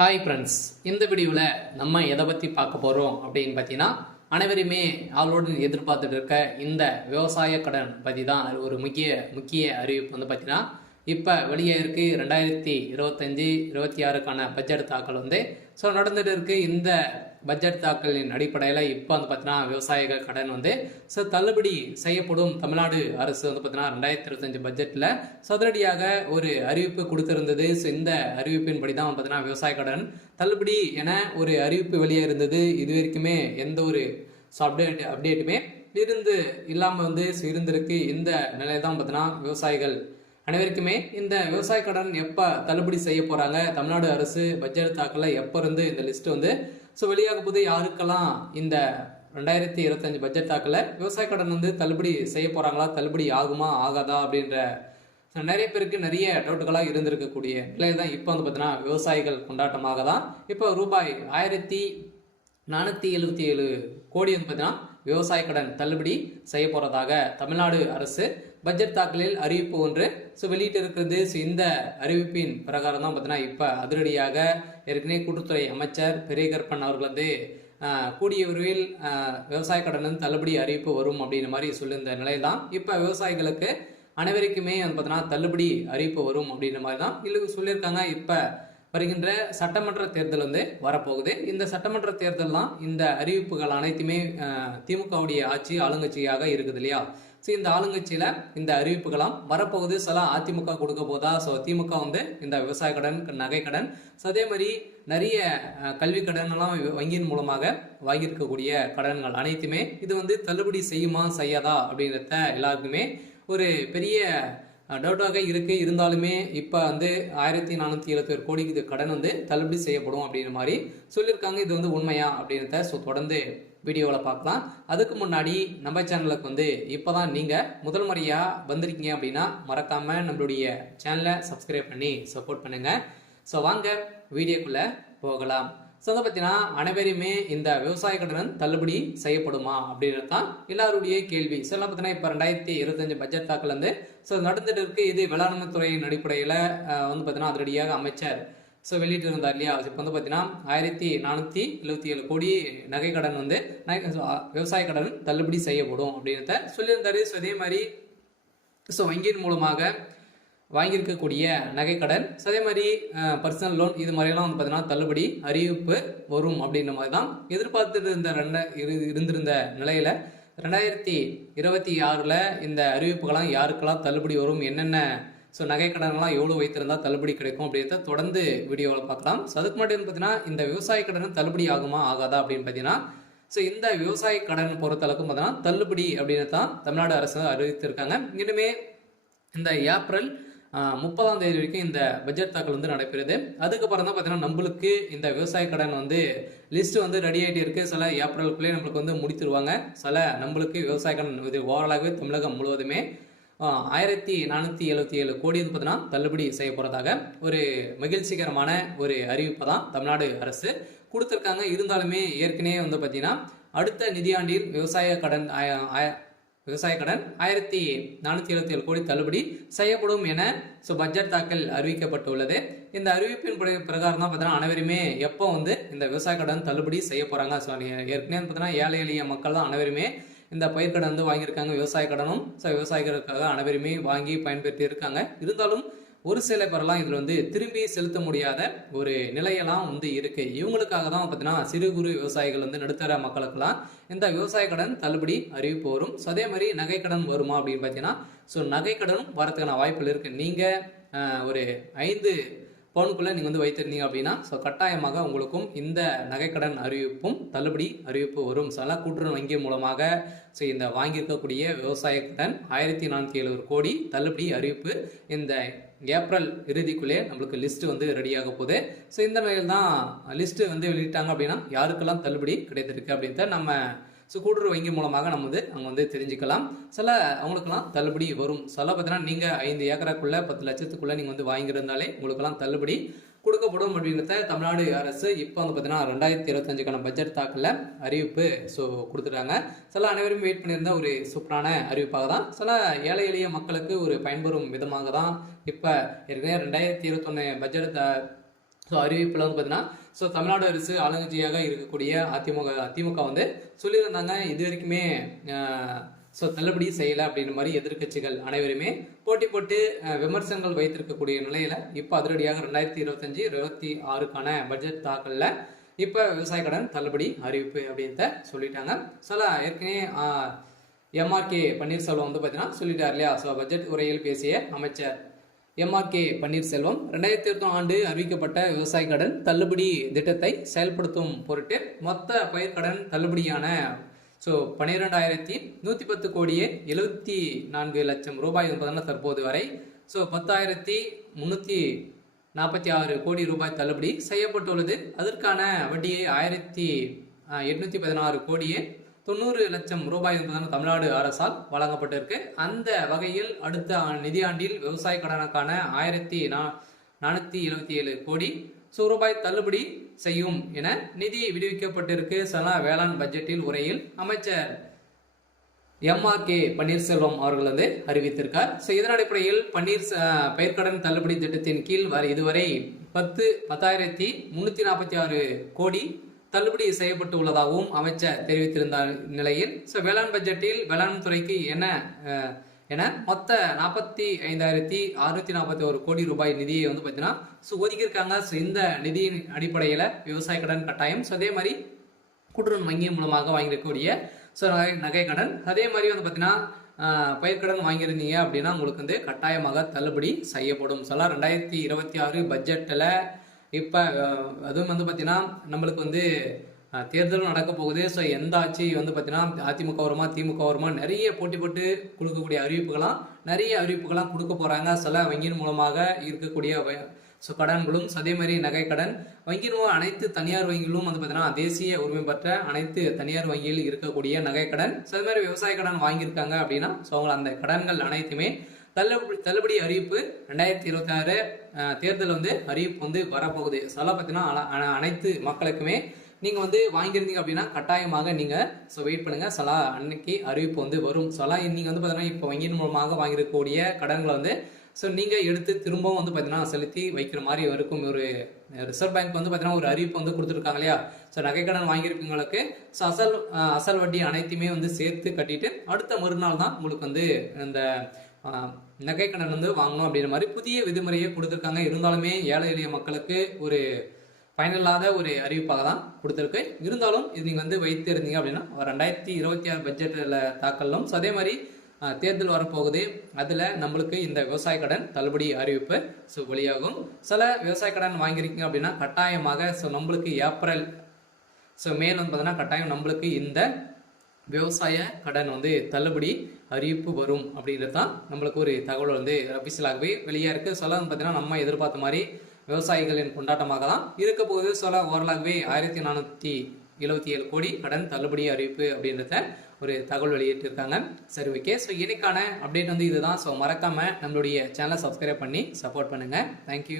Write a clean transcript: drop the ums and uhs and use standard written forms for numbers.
Hi friends, இந்த வீடியோவில் நம்ம எதை பற்றி பார்க்க போகிறோம் அப்படின்னு பார்த்தீங்கன்னா, அனைவருமே ஆளோடு எதிர்பார்த்துட்டு இருக்க இந்த விவசாய கடன் பற்றி தான் ஒரு முக்கிய அறிவிப்பு வந்து பார்த்தீங்கன்னா, இப்போ வெளியே இருக்கு 2025-26க்கான பட்ஜெட் தாக்கல் வந்து நடந்துட்டு இருக்கு. இந்த பட்ஜெட் தாக்கலின் அடிப்படையில் இப்போ வந்து பார்த்தீங்கன்னா விவசாயிகள் கடன் வந்து தள்ளுபடி செய்யப்படும். தமிழ்நாடு அரசு வந்து பார்த்தீங்கன்னா 2025 பட்ஜெட்டில் சதுரடியாக ஒரு அறிவிப்பு கொடுத்திருந்தது. இந்த அறிவிப்பின்படி தான் பார்த்தீங்கன்னா விவசாய கடன் தள்ளுபடி என ஒரு அறிவிப்பு வெளியே இருந்தது. இது வரைக்குமே எந்த ஒரு அப்டேட்டுமே இல்லாமல் வந்து இருந்திருக்கு. இந்த நிலையை தான் பார்த்தீங்கன்னா விவசாயிகள் அனைவருக்குமே இந்த விவசாய கடன் எப்போ தள்ளுபடி செய்ய போகிறாங்க, தமிழ்நாடு அரசு பட்ஜெட் தாக்கல எப்போ இருந்து இந்த லிஸ்ட் வந்து வெளியாக போது யாருக்கெல்லாம் இந்த 2025 பட்ஜெட் தாக்கல விவசாய கடன் வந்து தள்ளுபடி செய்ய போகிறாங்களா, தள்ளுபடி ஆகுமா ஆகாதா அப்படின்ற நிறைய பேருக்கு நிறைய டவுட்டுகளாக இருந்திருக்கக்கூடிய நிலையில் தான் இப்போ வந்து பார்த்தீங்கன்னா விவசாயிகள் கொண்டாட்டமாக தான் இப்போ ரூபாய் 1477 கோடி வந்து பார்த்தீங்கன்னா விவசாய கடன் தள்ளுபடி செய்ய போறதாக தமிழ்நாடு அரசு பட்ஜெட் தாக்கலில் அறிவிப்பு ஒன்று வெளியிட்டு இருக்கிறது. இந்த அறிவிப்பின் பிரகாரம் தான் பார்த்தீங்கன்னா இப்போ அதிரடியாக ஏற்கனவே கூட்டுத்துறை அமைச்சர் பெரியகற்பன் அவர்கள் வந்து கூடிய விரைவில் விவசாய கடன் தள்ளுபடி அறிவிப்பு வரும் அப்படின்ற மாதிரி சொல்லியிருந்த நிலையில் தான் இப்போ விவசாயிகளுக்கு அனைவருக்குமே வந்து பார்த்தீங்கன்னா தள்ளுபடி அறிவிப்பு வரும் அப்படின்ற மாதிரி தான் இல்லை சொல்லியிருக்காங்க. இப்போ வருகின்ற சட்டமன்ற தேர்தல் வந்து வரப்போகுது. இந்த சட்டமன்ற தேர்தல் தான் இந்த அறிவிப்புகள் அனைத்துமே திமுகவுடைய ஆட்சி ஆளுங்கட்சியாக இருக்குது இல்லையா. இந்த ஆளுங்கட்சியில இந்த அறிவிப்புகளாம் வரப்போகுது. சில அதிமுக கொடுக்க போதா, திமுக வந்து இந்த விவசாய கடன், நகை கடன், அதே மாதிரி நிறைய கல்வி கடன் எல்லாம் வங்கியின் மூலமாக வாங்கியிருக்கக்கூடிய கடன்கள் அனைத்துமே இது வந்து தள்ளுபடி செய்யுமா செய்யாதா அப்படின்றத எல்லாருக்குமே ஒரு பெரிய டவுட்டாக இருக்கு. இருந்தாலுமே இப்போ வந்து 1471 கோடிக்கு இது கடன் வந்து தள்ளுபடி செய்யப்படும் அப்படின்ற மாதிரி சொல்லியிருக்காங்க. இது வந்து உண்மையா அப்படின்றத தொடர்ந்து வீடியோவில் பார்க்கலாம். அதுக்கு முன்னாடி நம்ம சேனலுக்கு வந்து இப்போதான் நீங்கள் முதல் முறையாக வந்திருக்கீங்க அப்படின்னா மறக்காமல் நம்மளுடைய சேனலை சப்ஸ்கிரைப் பண்ணி சப்போர்ட் பண்ணுங்க. வாங்க வீடியோக்குள்ளே போகலாம். அதை பார்த்தீங்கன்னா அனைவருமே இந்த விவசாய கடன் தள்ளுபடி செய்யப்படுமா அப்படின்றது தான் எல்லாருடைய கேள்வி. பார்த்தீங்கன்னா இப்போ 2025 பட்ஜெட் தாக்கல் வந்து நடந்துட்டு இருக்கு. இது வேளாண்மை துறையின் அடிப்படையில் வந்து பார்த்தீங்கன்னா அதிரடியாக அமைச்சர் வெளியிட்டு இருந்தார் இல்லையா. இப்போ வந்து பார்த்தீங்கன்னா 1477 கோடி நகை கடன் வந்து விவசாய கடன் தள்ளுபடி செய்யப்படும் அப்படின்றத சொல்லியிருந்தாரு. அதே மாதிரி வங்கியின் மூலமாக வாங்கியிருக்கக்கூடிய நகைக்கடன், அதே மாதிரி பர்சனல் லோன், இது மாதிரியெல்லாம் வந்து பார்த்தீங்கன்னா தள்ளுபடி அறிவிப்பு வரும் அப்படின்ற மாதிரி தான் எதிர்பார்த்துட்டு இருந்திருந்த நிலையில் 2026 இந்த அறிவிப்புகள்லாம் யாருக்கெல்லாம் தள்ளுபடி வரும், என்னென்ன நகைக்கடன்லாம் எவ்வளோ வைத்திருந்தா தள்ளுபடி கிடைக்கும் அப்படின்றத தொடர்ந்து வீடியோவில் பார்க்கலாம். அதுக்கு முன்னாடி பார்த்தீங்கன்னா இந்த விவசாய கடன் தள்ளுபடி ஆகுமா ஆகாதா அப்படின்னு பார்த்தீங்கன்னா இந்த விவசாய கடன் பொறுத்தளவுக்கும் பார்த்தீங்கன்னா தள்ளுபடி அப்படின்னு தான் தமிழ்நாடு அரசு அறிவித்திருக்காங்க. இனிமே இந்த ஏப்ரல் 30ஆம் தேதி வரைக்கும் இந்த பட்ஜெட் தாக்கல் வந்து நடைபெறுது. அதுக்கப்புறம் தான் பார்த்தீங்கன்னா நம்மளுக்கு இந்த விவசாய கடன் வந்து லிஸ்ட் வந்து ரெடி ஆகிட்டு இருக்கு. சில ஏப்ரலுக்குள்ளே நம்மளுக்கு வந்து முடித்துருவாங்க. சில நம்மளுக்கு விவசாய கடன் இது ஓவராலாகவே தமிழகம் முழுவதுமே 1477 கோடி வந்து பார்த்தீங்கன்னா தள்ளுபடி செய்ய போறதாக ஒரு மகிழ்ச்சிகரமான ஒரு அறிவிப்பை தான் தமிழ்நாடு அரசு கொடுத்துருக்காங்க. இருந்தாலுமே ஏற்கனவே வந்து பார்த்தீங்கன்னா அடுத்த நிதியாண்டில் விவசாய கடன் 1477 கோடி தள்ளுபடி செய்யப்படும் என பட்ஜெட் தாக்கல் அறிவிக்கப்பட்டுள்ளது. இந்த அறிவிப்பின் பிரகாரம் தான் பார்த்தீங்கன்னா அனைவருமே எப்போ வந்து இந்த விவசாய கடன் தள்ளுபடி செய்ய போறாங்க. ஏற்கனவே பார்த்தீங்கன்னா ஏழை எளிய மக்கள் தான் அனைவருமே இந்த பயிர்க்கடன் வந்து வாங்கியிருக்காங்க. விவசாய கடனும் விவசாயிகளுக்காக அனைவருமே வாங்கி பயன்பெற்று இருக்காங்க. இருந்தாலும் ஒரு சில பேரெல்லாம் இதில் வந்து திரும்பி செலுத்த முடியாத ஒரு நிலையெல்லாம் வந்து இருக்கு. இவங்களுக்காக தான் பார்த்தீங்கன்னா சிறு குறு விவசாயிகள் வந்து நடுத்தர மக்களுக்கெல்லாம் இந்த விவசாய கடன் தள்ளுபடி அறிவிப்பு வரும். அதே மாதிரி நகை கடன் வருமா அப்படின்னு பார்த்தீங்கன்னா நகை கடனும் வரதுக்கான வாய்ப்புகள் இருக்கு. நீங்கள் ஒரு 5 பவுனுக்குள்ள நீங்கள் வந்து வைத்திருந்தீங்க அப்படின்னா கட்டாயமாக உங்களுக்கும் இந்த நகைக்கடன் அறிவிப்பும் தள்ளுபடி அறிவிப்பு வரும். கூட்டுறவு வங்கி மூலமாக இந்த வாங்கியிருக்கக்கூடிய விவசாய கடன் 1477 கோடி தள்ளுபடி அறிவிப்பு இந்த ஏப்ரல் இறுதிக்குள்ளே நம்மளுக்கு லிஸ்ட் வந்து ரெடியாக போகுது. இந்த நிலையில் தான் லிஸ்ட் வந்து வெளியிட்டாங்க அப்படின்னா யாருக்கெல்லாம் தள்ளுபடி கிடைத்திருக்கு அப்படின்றத நம்ம கூட்டுறவு வங்கி மூலமாக நம்ம வந்து அங்கே வந்து தெரிஞ்சுக்கலாம். அவங்களுக்கெல்லாம் தள்ளுபடி வரும். பார்த்தீங்கன்னா நீங்கள் 5 ஏக்கராக்குள்ள 10 லட்சத்துக்குள்ள நீங்கள் வந்து வாங்கியிருந்தாலே உங்களுக்கெல்லாம் தள்ளுபடி கொடுக்கப்படும் அப்படின்றத தமிழ்நாடு அரசு இப்போ வந்து பார்த்தீங்கன்னா 2025க்கான பட்ஜெட் தாக்கல அறிவிப்பு கொடுத்துட்டாங்க. அனைவரும் வெயிட் பண்ணியிருந்த ஒரு சூப்பரான அறிவிப்பாக தான் ஏழை எளிய மக்களுக்கு ஒரு பயன்பெறும் விதமாக தான் இப்போ ஏற்கனவே 2021 பட்ஜெட் ஸோ அறிவிப்பில் வந்து பார்த்தீங்கன்னா ஸோ தமிழ்நாடு அரசு ஆளுங்கட்சியாக இருக்கக்கூடிய திமுக வந்து சொல்லியிருந்தாங்க இது வரைக்குமே ஸோ தள்ளுபடி செய்யலை அப்படின்ற மாதிரி எதிர்க்கட்சிகள் அனைவருமே போட்டி போட்டு விமர்சனங்கள் வைத்திருக்கக்கூடிய நிலையில இப்போ அதிரடியாக 2025-26க்கான பட்ஜெட் தாக்கலில் இப்போ விவசாய கடன் தள்ளுபடி அறிவிப்பு அப்படின்றத சொல்லிட்டாங்க. சில ஏற்கனவே எம்ஆர்கே பன்னீர்செல்வம் வந்து பார்த்தீங்கன்னா சொல்லிட்டார் இல்லையா. ஸோ பட்ஜெட் உரையில் பேசிய அமைச்சர் எம்ஆர்கே பன்னீர்செல்வம் 2020 ஆண்டு அறிவிக்கப்பட்ட விவசாய கடன் தள்ளுபடி திட்டத்தை செயல்படுத்தும் பொருட்டு மொத்த பயிர்க்கடன் தள்ளுபடியான ஸோ 12,110 கோடியே 74 லட்சம் ரூபாய் என்பதனால் தற்போது வரை ஸோ 10,346 கோடி ரூபாய் தள்ளுபடி செய்யப்பட்டுள்ளது. அதற்கான வட்டியை 1,816 கோடியே 90 லட்சம் ரூபாய் என்பதான தமிழ்நாடு அரசால் வழங்கப்பட்டிருக்கு. அந்த வகையில் அடுத்த நிதியாண்டில் விவசாய கடனுக்கான 1,477 கோடி ரூபாய் தள்ளுபடி செய்யும் என நிதி விடுவிக்கப்பட்டிருக்கு. வேளாண் பட்ஜெட்டில் உரையில் அமைச்சர் எம்ஆர்கே பன்னீர்செல்வம் அவர்கள் வந்து அறிவித்திருக்கார். இதன் அடிப்படையில் பயிர்க்கடன் தள்ளுபடி திட்டத்தின் கீழ் இதுவரை 10,346 கோடி தள்ளுபடி செய்யப்பட்டு உள்ளதாகவும் அமைச்சர் தெரிவித்திருந்த நிலையில் வேளாண் பட்ஜெட்டில் வேளாண் துறைக்கு என மொத்த 45,641 கோடி ரூபாய் நிதியை வந்து பார்த்தீங்கன்னா ஒதுக்கியிருக்காங்க. இந்த நிதியின் அடிப்படையில் விவசாய கடன் கட்டாயம் அதே மாதிரி கூட்டுறவு வங்கி மூலமாக வாங்கியிருக்கக்கூடிய நகை கடன் அதே மாதிரி வந்து பார்த்தீங்கன்னா பயிர்க்கடன் வாங்கியிருந்தீங்க அப்படின்னா உங்களுக்கு வந்து கட்டாயமாக தள்ளுபடி செய்யப்படும். 2026 பட்ஜெட்டில் இப்போ அதுவும் வந்து பார்த்தீங்கன்னா நம்மளுக்கு வந்து தேர்தலும் நடக்க போகுது. ஸோ எந்த ஆட்சி வந்து பார்த்தீங்கன்னா அதிமுக வருமா திமுக வருமா நிறைய போட்டி போட்டு கொடுக்கக்கூடிய நிறைய அறிவிப்புகளாம் கொடுக்க போகிறாங்க. வங்கியின் மூலமாக இருக்கக்கூடிய கடன்களும் அதே மாதிரி நகை கடன் வங்கியின் அனைத்து தனியார் வங்கிகளும் வந்து பார்த்தீங்கன்னா தேசிய உரிமை பெற்ற அனைத்து தனியார் வங்கியில் இருக்கக்கூடிய நகை கடன் அதே மாதிரி விவசாய கடன் வாங்கியிருக்காங்க அப்படின்னா அவங்க அந்த கடன்கள் அனைத்துமே தள்ளுபடி அறிவிப்பு 2026 தேர்தல் வந்து அறிவிப்பு வந்து வரப்போகுது. பார்த்தீங்கன்னா அனைத்து மக்களுக்குமே நீங்கள் வந்து வாங்கியிருந்தீங்க அப்படின்னா கட்டாயமாக நீங்கள் வெயிட் பண்ணுங்கள். அன்னைக்கு அறிவிப்பு வந்து வரும். நீங்கள் வந்து பார்த்தீங்கன்னா இப்போ வங்கியின் மூலமாக வாங்கியிருக்கக்கூடிய கடன்களை வந்து நீங்கள் எடுத்து திரும்பவும் வந்து பார்த்தீங்கன்னா செலுத்தி வைக்கிற மாதிரி இருக்கும். ஒரு ரிசர்வ் பேங்க் வந்து பார்த்தீங்கன்னா ஒரு அறிவிப்பு வந்து கொடுத்துருக்காங்க இல்லையா. நகை கடன் வாங்கியிருக்கவங்களுக்கு அசல் வட்டி அனைத்துமே வந்து சேர்த்து கட்டிட்டு அடுத்த மறுநாள் தான் உங்களுக்கு வந்து இந்த நகை கடன் வந்து வாங்கணும் அப்படின்ற மாதிரி புதிய விதிமுறையை கொடுத்துருக்காங்க. இருந்தாலுமே ஏழை எளிய மக்களுக்கு ஒரு பயனில்லாத ஒரு அறிவிப்பாக தான் கொடுத்துருக்கு. இருந்தாலும் இது நீங்கள் வந்து வைத்து இருந்தீங்க அப்படின்னா 2026 பட்ஜெட்டில் தாக்கலும் அதே மாதிரி தேர்தல் வரப்போகுது. அதில் நம்மளுக்கு இந்த விவசாய கடன் தள்ளுபடி அறிவிப்பு வெளியாகும். விவசாய கடன் வாங்கியிருக்கீங்க அப்படின்னா கட்டாயமாக நம்மளுக்கு ஏப்ரல் மேல் வந்து பார்த்தீங்கன்னா கட்டாயம் நம்மளுக்கு இந்த விவசாய கடன் வந்து தள்ளுபடி அறிவிப்பு வரும் அப்படின்றது தான் நம்மளுக்கு ஒரு தகவல் வந்து அபிஷியலாகவே வெளியாக இருக்குது. வந்து பார்த்தீங்கன்னா நம்ம எதிர்பார்த்த மாதிரி விவசாயிகளின் கொண்டாட்டமாக தான் இருக்க போகுது. ஓரளவுவே 1,477 கோடி கடன் தள்ளுபடி அறிவிப்பு அப்படின்றத ஒரு தகவல் வெளியிட்டிருக்காங்க. சரி, ஓகே. இன்னைக்கான அப்டேட் வந்து இதுதான். மறக்காம நம்மளுடைய சேனலை சப்ஸ்கிரைப் பண்ணி சப்போர்ட் பண்ணுங்க. தேங்க்யூ.